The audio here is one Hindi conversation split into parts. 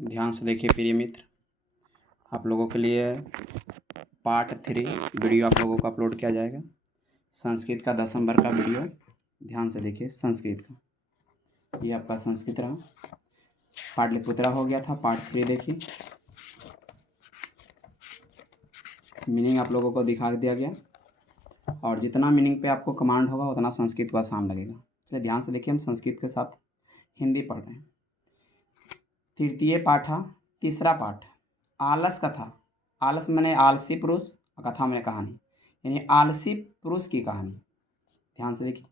ध्यान से देखिए प्रिय मित्र, आप लोगों के लिए पार्ट 3 वीडियो आप लोगों को अपलोड किया जाएगा। संस्कृत का 10 नंबर का वीडियो ध्यान से देखिए। संस्कृत का ये आपका संस्कृत रहा, पाटलिपुत्रा हो गया था। पार्ट 3 देखिए, मीनिंग आप लोगों को दिखा दिया गया और जितना मीनिंग पे आपको कमांड होगा उतना संस्कृत को आसान लगेगा। चलिए ध्यान से देखिए, हम संस्कृत के साथ हिंदी पढ़ रहे हैं। तृतीय पाठा, तीसरा पाठ, आलस कथा। आलस मैंने आलसी पुरुष और कथा मैंने कहानी, यानी आलसी पुरुष की कहानी। ध्यान से देखिए।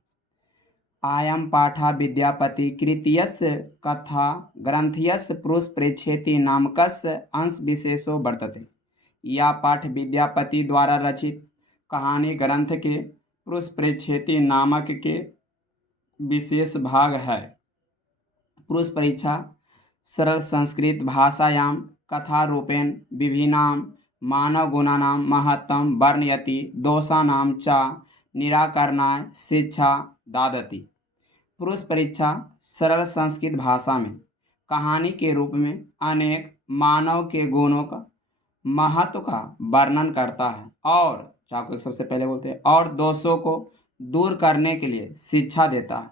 आयम पाठा विद्यापति कृतीयस्य कथा ग्रंथयस्य पुरुष प्रेक्षेति नामकस्य अंश विशेषो वर्तते। यह पाठ विद्यापति द्वारा रचित कहानी ग्रंथ के पुरुष प्रेक्षेति नामक के विशेष भाग है। पुरुष परीक्षा सरल संस्कृत भाषायां कथारूपेण विभिन्नां मानवगुणानां महत्त्वं वर्णयति, दोषाणां च निराकरणाय शिक्षा ददाति। पुरुष परीक्षा सरल संस्कृत भाषा में कहानी के रूप में अनेक मानव के गुणों का महत्व का वर्णन करता है और चाको सबसे पहले बोलते हैं और दोषों को दूर करने के लिए शिक्षा देता है।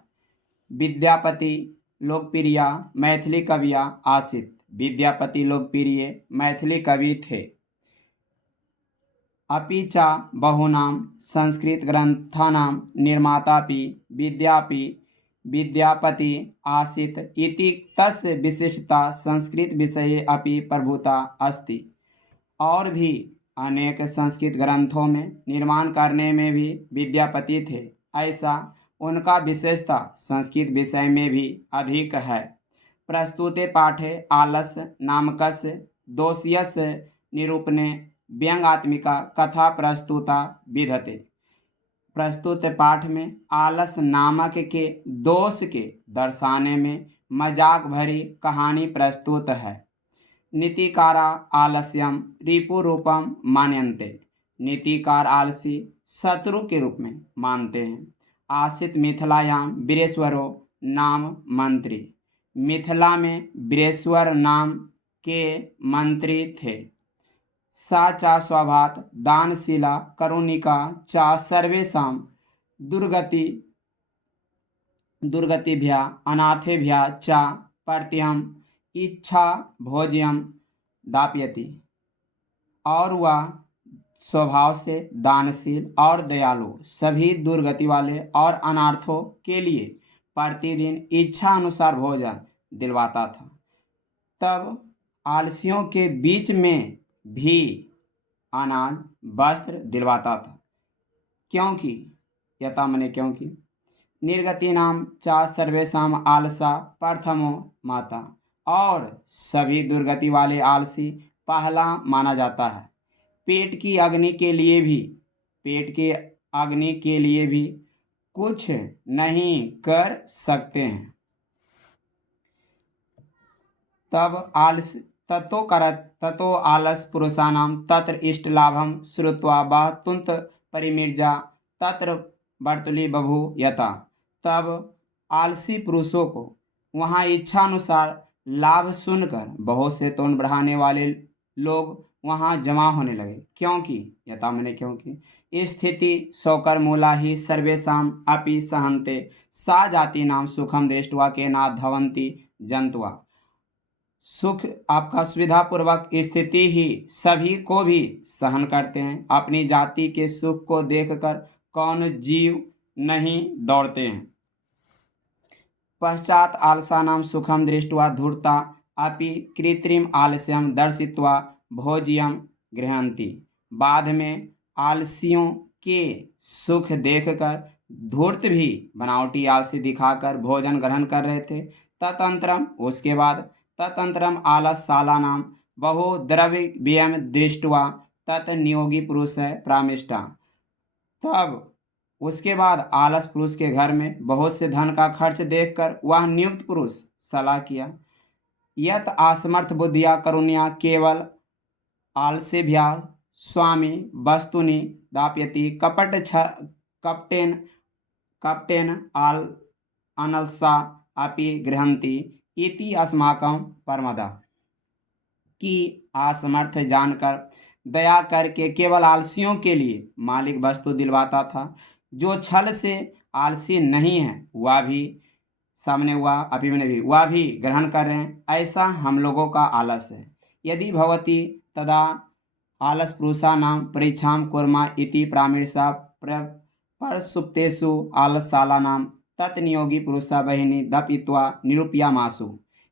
विद्यापति लोकप्रिय मैथिली कविया आसित। विद्यापति लोकप्रिय मैथिली कवि थे। अपि च बहूनां संस्कृत ग्रंथानां निर्मातापि विद्यापति आसीत् इति तस्य विशिष्टता संस्कृत विषये अपि प्रभुता अस्ति। और भी अनेक संस्कृत ग्रंथों में निर्माण करने में भी विद्यापति थे, ऐसा उनका विशेषता संस्कृत विषय में भी अधिक है। प्रस्तुते पाठे आलस नामकस्य दोषीयस्य निरूपणे व्यंग्यात्मिका कथा प्रस्तुता विधते। प्रस्तुत पाठ में आलस नामक के दोष के दर्शाने में मजाक भरी कहानी प्रस्तुत है। नीतिकारा आलस्यम रिपुरूपम मान्यन्ते। नीतिकार आलसी शत्रु के रूप में मानते हैं। आसित मिथिलायां वीरेश्वरो नाम मंत्री। मिथिला में वीरेश्वर नाम के मंत्री थे। सा चा स्वभात दानशीला करुणिका चा सर्वेषां दुर्गतिभ्या अनाथेभ्या चा प्रत्यहं इच्छा भोज्यम दापयति। और वह स्वभाव से दानशील और दयालु सभी दुर्गति वाले और अनार्थों के लिए प्रतिदिन इच्छा अनुसार भोजन दिलवाता था। तब आलसियों के बीच में भी अनाज वस्त्र दिलवाता था। क्योंकि यथा मने क्योंकि निर्गतिनाम चा सर्वेषां आलसा प्रथमो माता। और सभी दुर्गति वाले आलसी पहला माना जाता है। पेट की अग्नि के लिए भी कुछ नहीं कर सकते हैं। ततो आलस पुरुषाणां तत्र इष्ट लाभम श्रुत्वा वह तुंत परिमिर्जा तत्र बर्तुली बभू यथा। तब आलसी पुरुषों को वहाँ इच्छानुसार लाभ सुनकर बहुत से तोन बढ़ाने वाले लोग वहाँ जमा होने लगे। क्योंकि यथा मैंने क्योंकि स्थिति सौकर मूला ही सर्वेषां अपि सहन्ते सा जाति नाम सुखम दृष्ट्वा के ना धवंती जंतुआ। सुख आपका सुविधापूर्वक स्थिति ही सभी को भी सहन करते हैं। अपनी जाति के सुख को देखकर कौन जीव नहीं दौड़ते हैं। पश्चात आलसानां सुखम दृष्ट्वा धूर्ता अपि कृत्रिम आलस्यम दर्शित्वा भोज्यम गृह्णन्ति। बाद में आलसियों के सुख देखकर धूर्त भी बनावटी आलसी दिखाकर भोजन ग्रहण कर रहे थे। उसके बाद ततंत्रम आलसालानां बहुद्रव्य व्ययम दृष्ट्वा तत् नियोगी पुरुष है प्रामिष्टा। तब उसके बाद आलस पुरुष के घर में बहुत से धन का खर्च देखकर वह नियुक्त पुरुष सलाह किया। यत असमर्थ बुद्धिया करुणिया केवल आलसेभ्या स्वामी वस्तुनि दापयति कपटेन अनलसा अपि गृह्णन्ति इति अस्माकं परमदा। कि असमर्थ जानकर दया करके केवल आलसियों के लिए मालिक वस्तु दिलवाता था। जो छल से आलसी नहीं है वह भी सामने हुआ अभिमन्यु भी वह भी ग्रहण कर रहे हैं। ऐसा हम लोगों का आलस है। यदि भवती तदा आलस पुरुषाणाम परीक्षां कुर्मा इति प्रामीणसा परसुप्तेषु आलसशालानां तत्नियोगी पुरुषा बहिनी दपित्वा निरूपयामासु।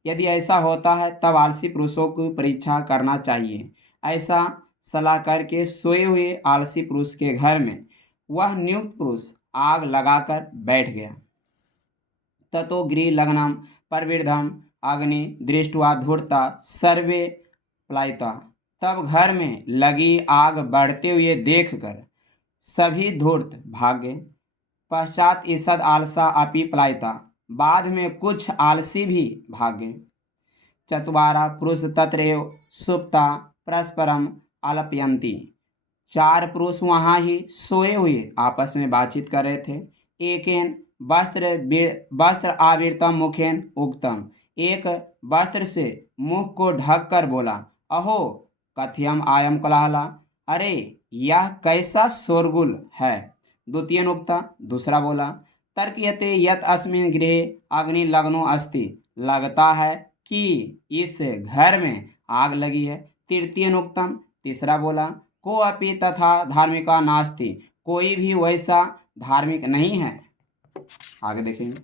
यदि ऐसा होता है तब आलसी पुरुषों की परीक्षा करना चाहिए। ऐसा सलाह करके सोए हुए आलसी पुरुष के घर में वह नियुक्त पुरुष आग लगाकर बैठ गया। ततो गृहलग्नं प्रवृद्धम अग्नि दृष्ट्वा धूर्ता सर्वे पलायिता। तब घर में लगी आग बढ़ते हुए देखकर सभी धूर्त भाग गए। पश्चात ईषद आलसा अपि पलायिता। बाद में कुछ आलसी भी भाग गए। चत्वारः पुरुष तत्रैव सुप्ता परस्परम आलपयन्ति। 4 पुरुष वहाँ ही सोए हुए आपस में बातचीत कर रहे थे। एकेन वस्त्र आवृतम मुखेन उक्तम। एक वस्त्र से मुख को ढक कर बोला, अहो कथयम आयम कोलाहला। अरे यह कैसा शोरगुल है। द्वितीय उक्ता। दूसरा बोला, तर्कयते यत अस्मिन् गृहे अग्नि लग्नो अस्ति। लगता है कि इस घर में आग लगी है। तृतीय उक्तम। तीसरा बोला, को अपि तथा धार्मिका नास्ति। कोई भी वैसा धार्मिक नहीं है। आगे देखेंगे।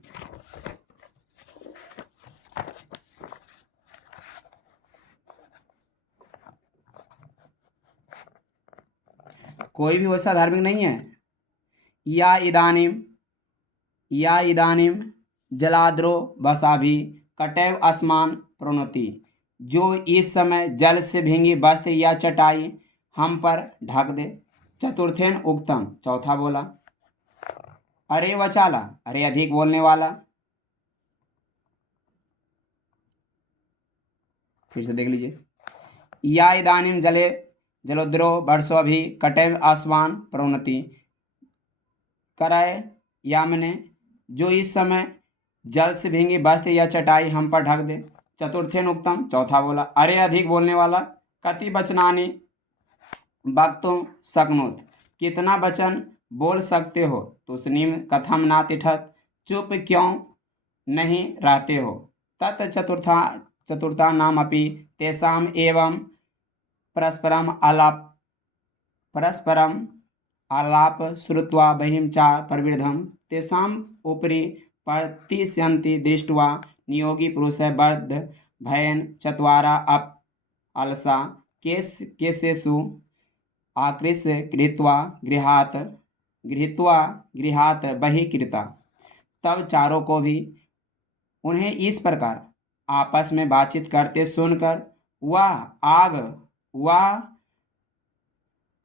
कोई भी वैसा धार्मिक नहीं है। या इदानीम जलाद्रो वसाभि कटैव अस्मान प्रणोति। जो इस समय जल से भींगी वस्त्र या चटाई हम पर ढक दे। चतुर्थेन उक्तम। चौथा बोला, अरे वचाला, अरे अधिक बोलने वाला। फिर से देख लीजिए। या इदानीम जलोद्रो वर्षोभि कटैव आसमान प्रोन्नति। कराए या मने जो इस समय जल से भींगी वस्त्र या चटाई हम पर ढक दे। चतुर्थेन उक्तम। चौथा बोला, अरे अधिक बोलने वाला। कति वचनानि वक्तुं शक्नोत। कितना वचन बोल सकते हो। तुष्णीम कथम ना तिठत। चुप क्यों नहीं रहते हो। तत् चतुर्था नाम अपि तेषाम एवं परस्परम आलाप श्रुत्वा बहिं च प्रवृद्धं तेषाम उपरि प्रतिशन्ति दृष्ट्वा नियोगी पुरुषः बद्ध भयन् चत्वारः अलसा केशेषु आकृष्य गृहात् बहिकृता। तब चारों को भी उन्हें इस प्रकार आपस में बातचीत करते सुनकर वह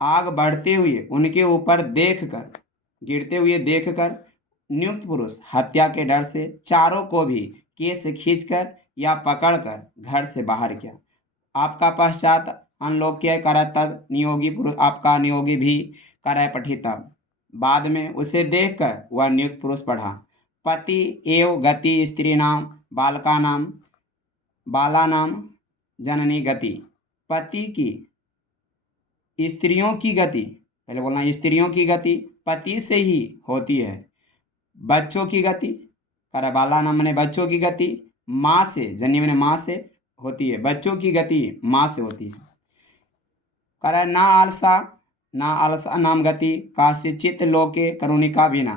आग बढ़ते हुए उनके ऊपर गिरते हुए देखकर नियुक्त पुरुष हत्या के डर से चारों को भी केस खींचकर या पकड़कर घर से बाहर किया। आपका पश्चात अनलोक्य कर तद नियोगी पुरुष आपका नियोगी भी कराय पठिता। बाद में उसे देखकर वह नियुक्त पुरुष पढ़ा, पति एव गति स्त्रीणाम बालानाम जननी गति। पति की स्त्रियों की गति, पहले बोलना स्त्रियों की गति पति से ही होती है। बच्चों की गति करा बाला नाम मैंने बच्चों की गति माँ से, जननी मैंने माँ से होती है। बच्चों की गति माँ से होती है। करा ना आलसा नाम गति काश्चित लोके करुणिका बिना।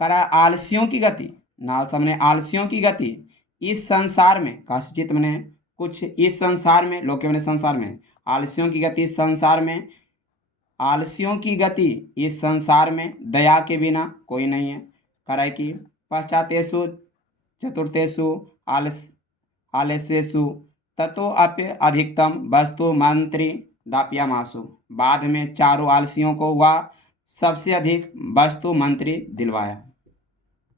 करा आलसियों की गति, ना आलसा मैंने आलसियों की गति इस संसार में, काश्चित मैंने कुछ, इस संसार में, लोके मैंने संसार में, आलसियों की गति इस संसार में, आलसियों की गति इस संसार में दया के बिना कोई नहीं है। कराय की पश्चातेषु चतुर्थेषु आलस्येषु ततो अप्य अधिकतम वस्तु मंत्री दाप्यामासु। बाद में चारों आलसियों को वह सबसे अधिक वस्तु मंत्री दिलवाया।